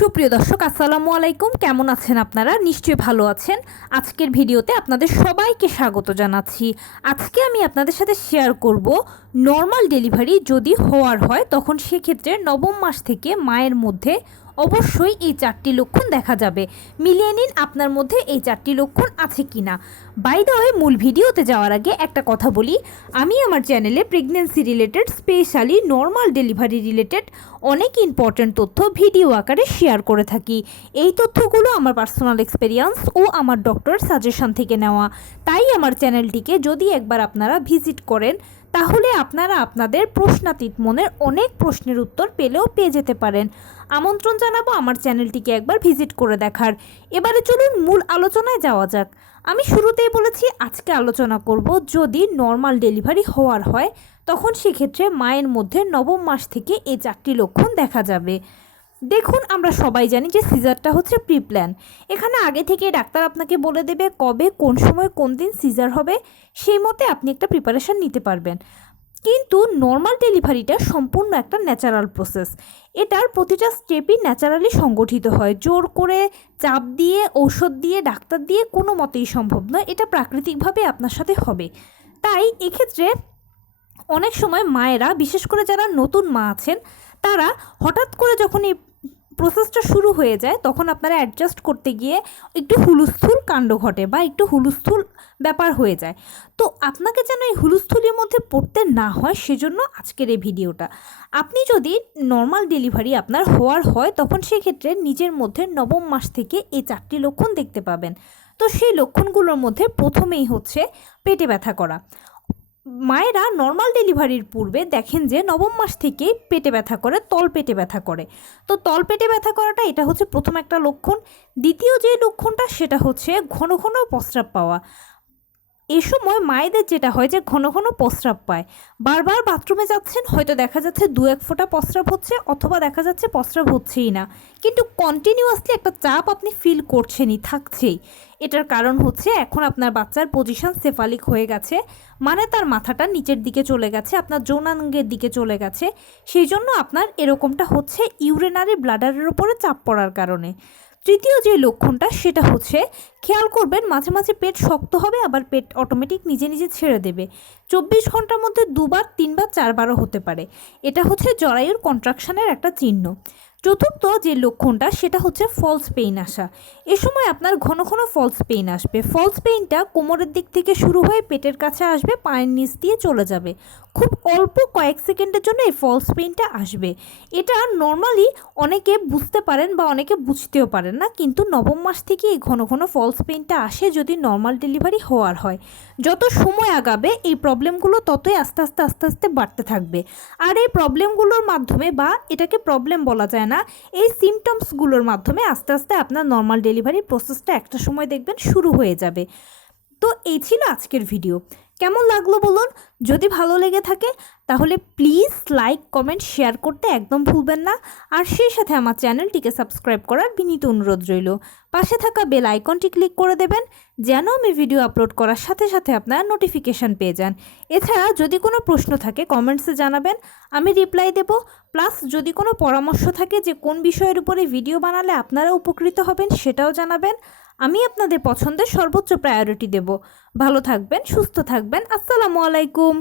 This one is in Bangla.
সুপ্রিয় দর্শক আসসালামু আলাইকুম, কেমন আছেন আপনারা? নিশ্চয়ই ভালো আছেন। আজকের ভিডিওতে আপনাদের সবাইকে স্বাগত জানাচ্ছি। আজকে আমি আপনাদের সাথে শেয়ার করব নর্মাল ডেলিভারি যদি হওয়ার হয় তখন সেক্ষেত্রে নবম মাস থেকে মায়ের মধ্যে অবশ্যই এই 4টি লক্ষণ দেখা যাবে। মিলিয়ে নিন আপনার মধ্যে এই 4টি লক্ষণ আছে কিনা। বাই দ্য ওয়ে, মূল ভিডিওতে যাওয়ার আগে একটা কথা বলি, আমি আমার চ্যানেলে pregnancy related, specially normal delivery related অনেক ইম্পর্ট্যান্ট তথ্য ভিডিও আকারে শেয়ার করে থাকি। এই তথ্যগুলো আমার পার্সোনাল এক্সপেরিয়েন্স ও আমার ডক্টর সাজেশন থেকে নেওয়া। তাই আমার চ্যানেলটিকে যদি একবার আপনারা ভিজিট করেন তাহলে আপনারা আপনাদের প্রশ্নাতীত মনের অনেক প্রশ্নের উত্তর পেয়ে যেতে পারেন। আমন্ত্রণ জানাবো আমার চ্যানেলটিকে একবার ভিজিট করে দেখার। এবারে চলুন মূল আলোচনায় যাওয়া যাক। আমি শুরুতেই বলেছি আজকে আলোচনা করব যদি নর্মাল ডেলিভারি হওয়ার হয় তখন সেক্ষেত্রে মায়ের মধ্যে নবম মাস থেকে এই 4টি লক্ষণ দেখা যাবে। দেখুন, আমরা সবাই জানি যে সিজারটা হচ্ছে প্রি প্ল্যান। এখানে আগে থেকে ডাক্তার আপনাকে বলে দেবে কবে, কোন সময়, কোন দিন সিজার হবে, সেই মতে আপনি একটা প্রিপারেশন নিতে পারবেন। কিন্তু নর্মাল ডেলিভারিটা সম্পূর্ণ একটা ন্যাচারাল প্রসেস। এটার প্রতিটা স্টেপই ন্যাচারালি সংগঠিত হয়। জোর করে, চাপ দিয়ে, ঔষধ দিয়ে, ডাক্তার দিয়ে কোনো মতেই সম্ভব নয়। এটা প্রাকৃতিকভাবে আপনার সাথে হবে। তাই এক্ষেত্রে অনেক সময় মায়েরা, বিশেষ করে যারা নতুন মা আছেন, তারা হঠাৎ করে যখন এই প্রসেসটা শুরু হয়ে যায় তখন আপনারা অ্যাডজাস্ট করতে গিয়ে একটু হুলস্থুল কাণ্ড ঘটে বা একটু হুলস্থুল ব্যাপার হয়ে যায়। তো আপনাকে যেন এই হুলস্থুলির মধ্যে পড়তে না হয় সেজন্য আজকের এই ভিডিওটা। আপনি যদি নর্মাল ডেলিভারি আপনার হওয়ার হয় তখন সেক্ষেত্রে নিজের মধ্যে নবম মাস থেকে এই 4টি লক্ষণ দেখতে পাবেন। তো সেই লক্ষণগুলোর মধ্যে প্রথমেই হচ্ছে পেটে ব্যথা করা। মায়েরা নর্মাল ডেলিভারির পূর্বে দেখেন যে নবম মাস থেকেই পেটে ব্যথা করে, তল পেটে ব্যথা করে। তো তল পেটে ব্যথা করাটা এটা হচ্ছে প্রথম একটা লক্ষণ। দ্বিতীয় যে লক্ষণটা সেটা হচ্ছে ঘন ঘন প্রস্রাব পাওয়া। এ সময় মায়েদের যেটা হয় যে ঘন ঘন প্রস্রাব পায়, বারবার বাথরুমে যাচ্ছেন, হয়তো দেখা যাচ্ছে 2-1 ফোঁটা প্রস্রাব হচ্ছে, অথবা দেখা যাচ্ছে প্রস্রাব হচ্ছেই না, কিন্তু কন্টিনিউয়াসলি একটা চাপ আপনি ফিল করছেনই, থাকছেই। এটার কারণ হচ্ছে এখন আপনার বাচ্চার পজিশন সেফালিক হয়ে গেছে, মানে তার মাথাটা নিচের দিকে চলে গেছে, আপনার যৌনাঙ্গের দিকে চলে গেছে। সেই জন্য আপনার এরকমটা হচ্ছে ইউরিনারি ব্লাডারের উপরে চাপ পড়ার কারণে। তৃতীয় যে লক্ষণটা সেটা হচ্ছে, খেয়াল করবেন মাঝে মাঝে পেট শক্ত হবে, আবার পেট অটোমেটিক নিজে নিজে ছেড়ে দেবে। 24 ঘন্টার মধ্যে 2বার, 3বার, 4বারও হতে পারে। এটা হচ্ছে জরায়ুর কন্ট্রাকশনের একটা চিহ্ন। চতুর্থ যে লক্ষণটা সেটা হচ্ছে ফলস পেইন আসা। এ সময় আপনার ঘন ঘন ফলস পেইন আসবে। ফলস পেইনটা কোমরের দিক থেকে শুরু হয়ে পেটের কাছে আসবে, পায়ের নিচ দিয়ে চলে যাবে। খুব অল্প কয়েক সেকেন্ডের জন্য এই ফলস পেইনটা আসবে। এটা নর্মালি অনেকে বুঝতে পারেন বা অনেকে বুঝতেও পারেন না, কিন্তু নবম মাস থেকে এই ঘন ঘন ফলস পেইনটা আসে যদি নর্মাল ডেলিভারি হওয়ার হয়। যত সময় আগাবে এই প্রবলেমগুলো ততই আস্তে আস্তে আস্তে আস্তে বাড়তে থাকবে। আর এই প্রবলেমগুলোর মাধ্যমে, বা এটাকে প্রবলেম বলা যায় না, এই সিমটমসগুলোর মাধ্যমে আস্তে আস্তে আপনার নর্মাল ডেলিভারি প্রসেসটা একটা সময় দেখবেন শুরু হয়ে যাবে। তো এই ছিল আজকের ভিডিও। কেমন লাগলো বলুন? যদি ভালো লেগে থাকে তাহলে প্লিজ লাইক, কমেন্ট, শেয়ার করতে একদম ভুলবেন না। আর সেই সাথে আমার চ্যানেলটিকে সাবস্ক্রাইব করার বিনীত অনুরোধ রইল। পাশে থাকা বেল আইকনটি ক্লিক করে দেবেন যেন আমি ভিডিও আপলোড করার সাথে সাথে আপনারা নোটিফিকেশান পেয়ে যান। এছাড়া যদি কোনো প্রশ্ন থাকে কমেন্টসে জানাবেন, আমি রিপ্লাই দেব। প্লাস যদি কোনো পরামর্শ থাকে যে কোন বিষয়ের উপরে ভিডিও বানালে আপনারা উপকৃত হবেন সেটাও জানাবেন। আমি আপনাদের পছন্দের সর্বোচ্চ প্রায়োরিটি দেব। ভালো থাকবেন, সুস্থ থাকবেন। আসসালামু আলাইকুম।